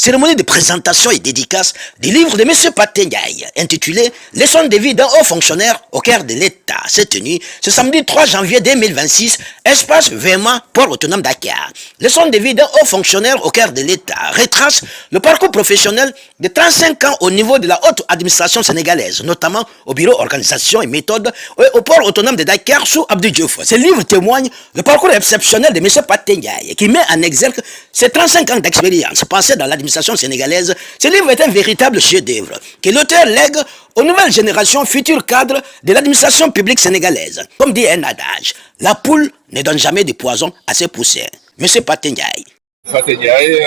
Cérémonie de présentation et dédicace du livre de M. Pathé Ndiaye, intitulé « Leçon de vie d'un haut fonctionnaire au cœur de l'État », s'est tenu ce samedi 3 janvier 2026, espace Véma, port autonome Dakar. Leçon de vie d'un haut fonctionnaire au cœur de l'État retrace le parcours professionnel de 35 ans au niveau de la haute administration sénégalaise, notamment au bureau organisation et méthode et au port autonome de Dakar sous Abdou Diouf. Ce livre témoigne le parcours exceptionnel de M. Pathé Ndiaye, qui met en exergue ses 35 ans d'expérience passée dans l'administration sénégalaise. Ce livre est un véritable chef-d'œuvre que l'auteur lègue aux nouvelles générations futurs cadres de l'administration publique sénégalaise. Comme dit un adage, la poule ne donne jamais de poison à ses poussins. Monsieur Pathé Ndiaye. Pathé Ndiaye,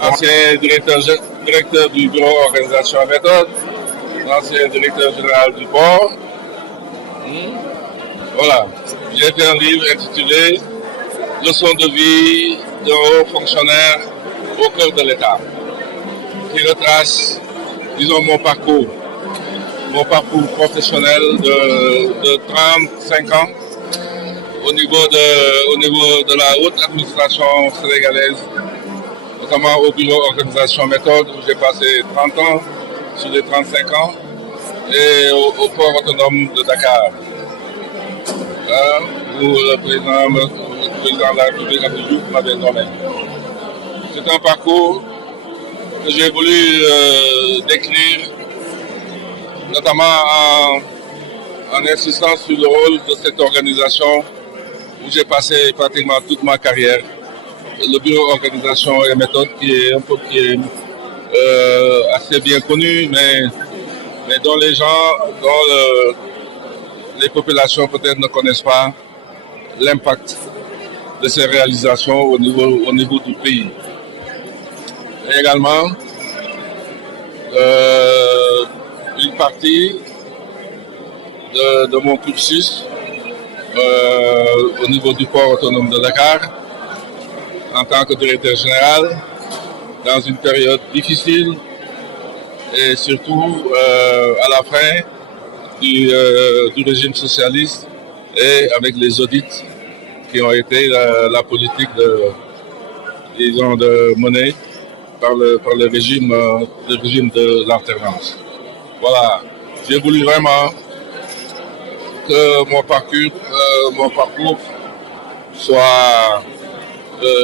ancien directeur du bureau organisation et méthode, ancien directeur général du port. Voilà, j'ai fait un livre intitulé « Leçon de vie d'un haut fonctionnaire au cœur de l'État » qui retrace, disons, mon parcours professionnel de 35 ans au niveau de la haute administration sénégalaise, notamment au bureau organisation méthode où j'ai passé 30 ans sur les 35 ans et au port autonome de Dakar, où le président de la République Abdou Diouf m'avait nommé. C'est un parcours que j'ai voulu décrire, notamment en insistant sur le rôle de cette organisation où j'ai passé pratiquement toute ma carrière. Le bureau organisation et méthode qui est assez bien connu, mais dont les populations peut-être ne connaissent pas l'impact de ces réalisations au niveau du pays. Et également, une partie de mon cursus au niveau du port autonome de Dakar, en tant que directeur général, dans une période difficile et surtout à la fin du régime socialiste et avec les audits qui ont été la politique de monnaie par le régime de l'alternance. Voilà, j'ai voulu vraiment que mon parcours soit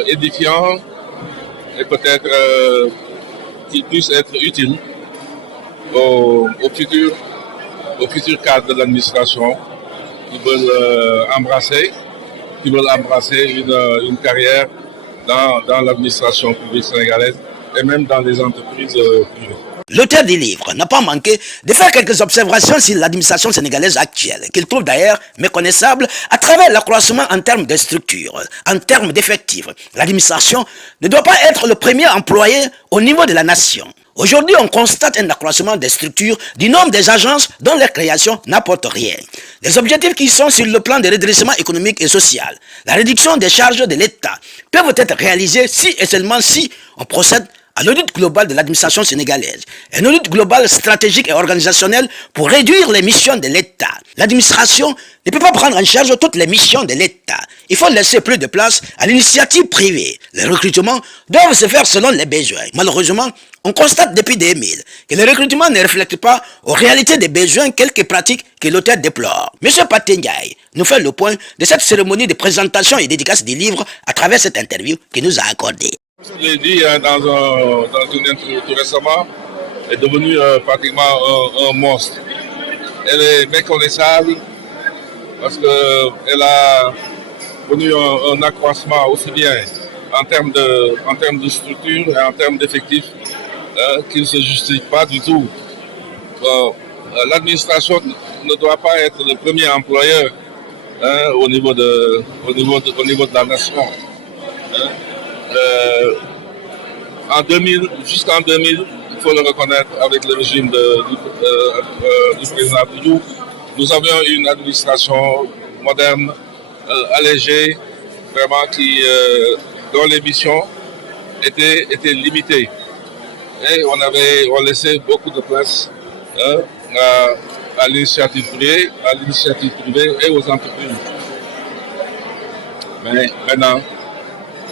édifiant et peut-être qu'il puisse être utile aux futurs cadres de l'administration qui veulent embrasser une carrière dans l'administration publique sénégalaise et même dans les entreprises privées. L'auteur du livre n'a pas manqué de faire quelques observations sur l'administration sénégalaise actuelle, qu'il trouve d'ailleurs méconnaissable à travers l'accroissement en termes de structure, en termes d'effectifs. L'administration ne doit pas être le premier employé au niveau de la nation. Aujourd'hui, on constate un accroissement des structures du nombre des agences dont leur création n'apporte rien. Les objectifs qui sont sur le plan de redressement économique et social, la réduction des charges de l'État, peuvent être réalisés si et seulement si on procède à l'audit global de l'administration sénégalaise, un audit global stratégique et organisationnel pour réduire les missions de l'État. L'administration ne peut pas prendre en charge toutes les missions de l'État. Il faut laisser plus de place à l'initiative privée. Les recrutements doivent se faire selon les besoins. Malheureusement, on constate depuis 2000 que les recrutements ne reflètent pas aux réalités des besoins, quelques pratiques que l'auteur déplore. M. Pathé Ndiaye nous fait le point de cette cérémonie de présentation et dédicace du livre à travers cette interview qu'il nous a accordée. Je l'ai dit dans une interview tout récemment, est devenue pratiquement un monstre. Elle est méconnaissable parce qu'elle a connu un accroissement aussi bien en termes de structure et en termes d'effectifs qui ne se justifie pas du tout. L'administration ne doit pas être le premier employeur au niveau de la nation. Jusqu'en 2000, il faut le reconnaître, avec le régime du président Abdou Diouf, nous avions une administration moderne, allégée, vraiment dont les missions étaient limitées. Et on laissait beaucoup de place à l'initiative privée et aux entreprises. Mais maintenant,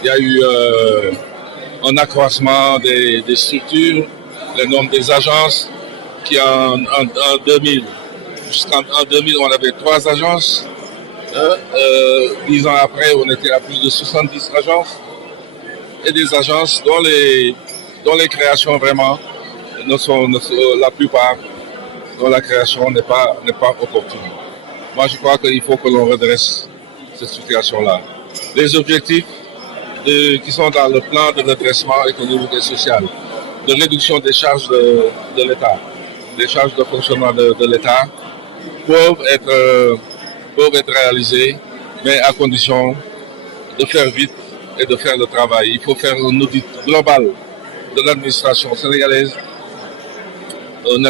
il y a eu un accroissement des structures, le nombre des agences, qui en 2000, jusqu'en 2000, on avait 3 agences. 10 ans après, on était à plus de 70 agences. Et des agences dont les créations vraiment la plupart, dont la création n'est pas opportune. Moi, je crois qu'il faut que l'on redresse cette situation-là. Les objectifs qui sont dans le plan de redressement économique et social, de réduction des charges de l'État, des charges de fonctionnement de l'État, peuvent être réalisés, mais à condition de faire vite et de faire le travail. Il faut faire un audit global de l'administration sénégalaise, un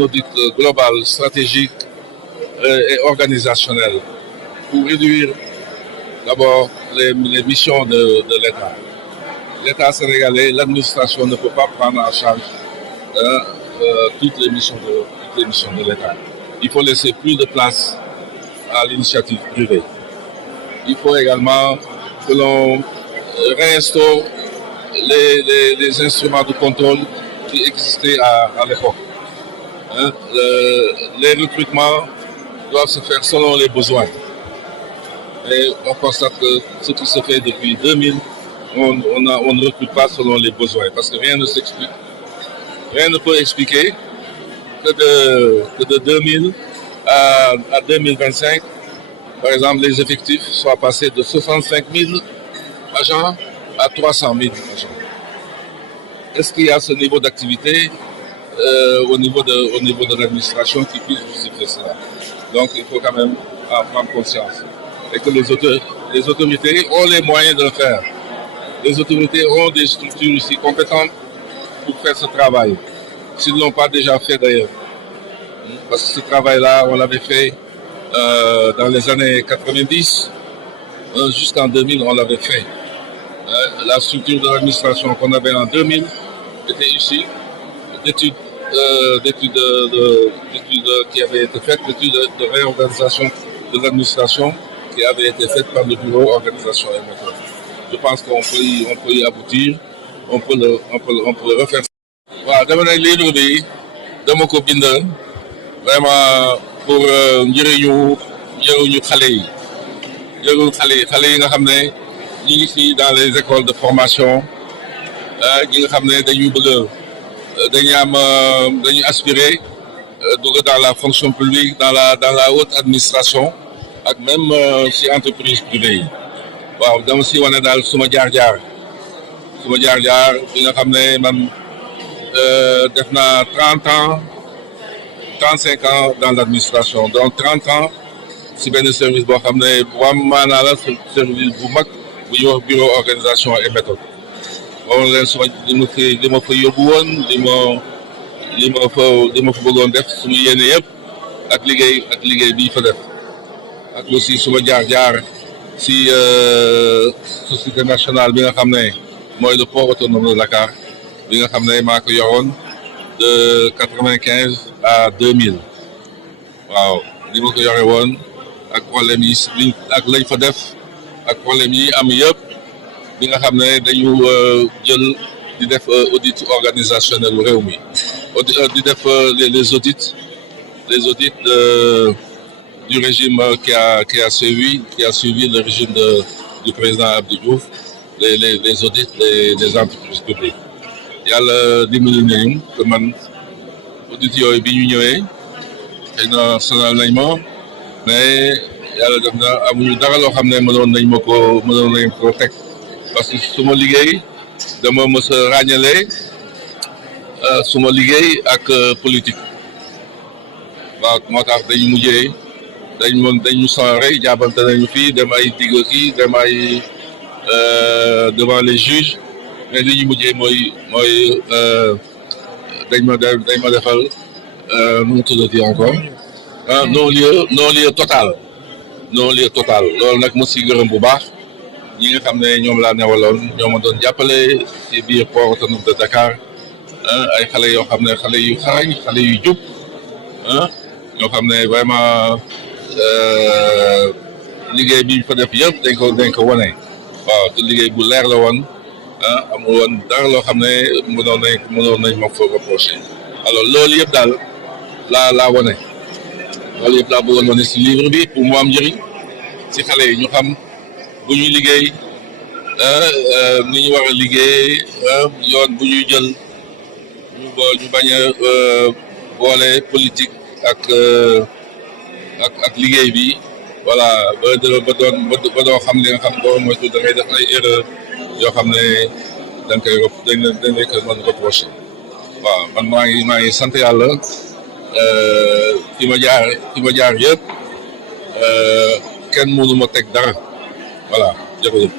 audit global, stratégique et organisationnel pour réduire d'abord les missions de l'État. L'État sénégalais, l'administration ne peut pas prendre en charge toutes les missions de l'État. Il faut laisser plus de place à l'initiative privée. Il faut également que l'on réinstaure les instruments de contrôle qui existaient à l'époque. Les recrutements doivent se faire selon les besoins. Et on constate que ce qui se fait depuis 2000, on ne recrute pas selon les besoins parce que rien ne s'explique. Rien ne peut expliquer que de 2000 à 2025, par exemple, les effectifs soient passés de 65 000 agents à 300 000 agents. Est-ce qu'il y a ce niveau d'activité au niveau de l'administration qui puisse justifier cela? Donc il faut quand même en prendre conscience. Et que les autorités ont les moyens de le faire. Les autorités ont des structures ici compétentes pour faire ce travail, s'ils ne l'ont pas déjà fait d'ailleurs. Parce que ce travail-là, on l'avait fait dans les années 90, jusqu'en 2000, on l'avait fait. La structure de l'administration qu'on avait en 2000 était ici, d'études qui avaient été faites, d'études de réorganisation de l'administration qui avaient été faites par le bureau organisation et méthode. Je pense qu'on peut y aboutir, on peut le refaire. Voilà, dama ne livre bi dama ko bind vraiment pour njëriñu xale yi nga xam ne ñi ngi fii dans les écoles de formation ñi nga xam ne dañu bëgg dañuy aspirer dugg dans la fonction publique, dans la haute administration ak même ci entreprise privée yi. waaw dama si wane daal suma jaar-jaar bi nga xam ne man def naa 30 ans 35 ans dans l'administration, donc 30 ans si benn service boo xam ne bu am maanaa la service bu mag bu ñuy wax bureau organisation et méthode. moom leen suma li ma fa yóbbu woon li ma fa bëggoon def suñu yéene yëpp ak liggéey bi fa def ak aussi suma jaar si société nationale bi nga xam ne mooy le port autonome de Dakar bi nga xam ne maa ko yoroon de 95 à 2000 waaw li ma ko yore woon ak problème yi ak lañ fa def ak problème yi am yëpp bi nga xam ne dañu jël di def audit organisationnel réew mi di def les audits du régime qui a suivi le régime du président Abdou Diouf, les audits des entreprises publiques. Yàlla dimbali nañu que man audit yooyu bi ñu ñëwee xëy na sonal nañ ma mais yàlla def na amuñu dara loo xam ne mënoon nañ ko teg parce que suma liggéey dama mës a ràññale suma liggéey ak politique waaw moo tax dañu mujjee dañu sonré jàppante nañu fii dem ay digg kii dem ay devant les juges mais li ñu mujjee mooy dañ ma defal nu mu tuddati encore non-lieu total loolu nag ma si gërëm bu baax ñi nga xam ne ñoom laa newaloon ñoo ma doon jàppale ci biir port autonome de Dakar ay xale yoo xam ne xale yu xarañ xale yu jub ñoo xam ne vraiment liggéey bi ñu fa def yëpp dañ ko wane waaw te liggéey bu leer la woon amul woon dara loo xam ne mënoon nañ ma fa reproché alors loolu yëpp daal laa wane loolu yëpp laa bëggoon wane si livre bi pour mu am njëriñ si xale yi ñu xam bu ñuy liggéey ni ñu war a liggéey yoon bu ñuy jël ñu bañ a boole politique ak liggéey bi voilà ba doo xam li nga xam boo moytu da ngay def ay erreur yoo xam ne dañ koy mën reproché waaw man maa ngi sant yàlla fi ma jaar yëpp kenn mënu ma teg dara voilà jërëjëf.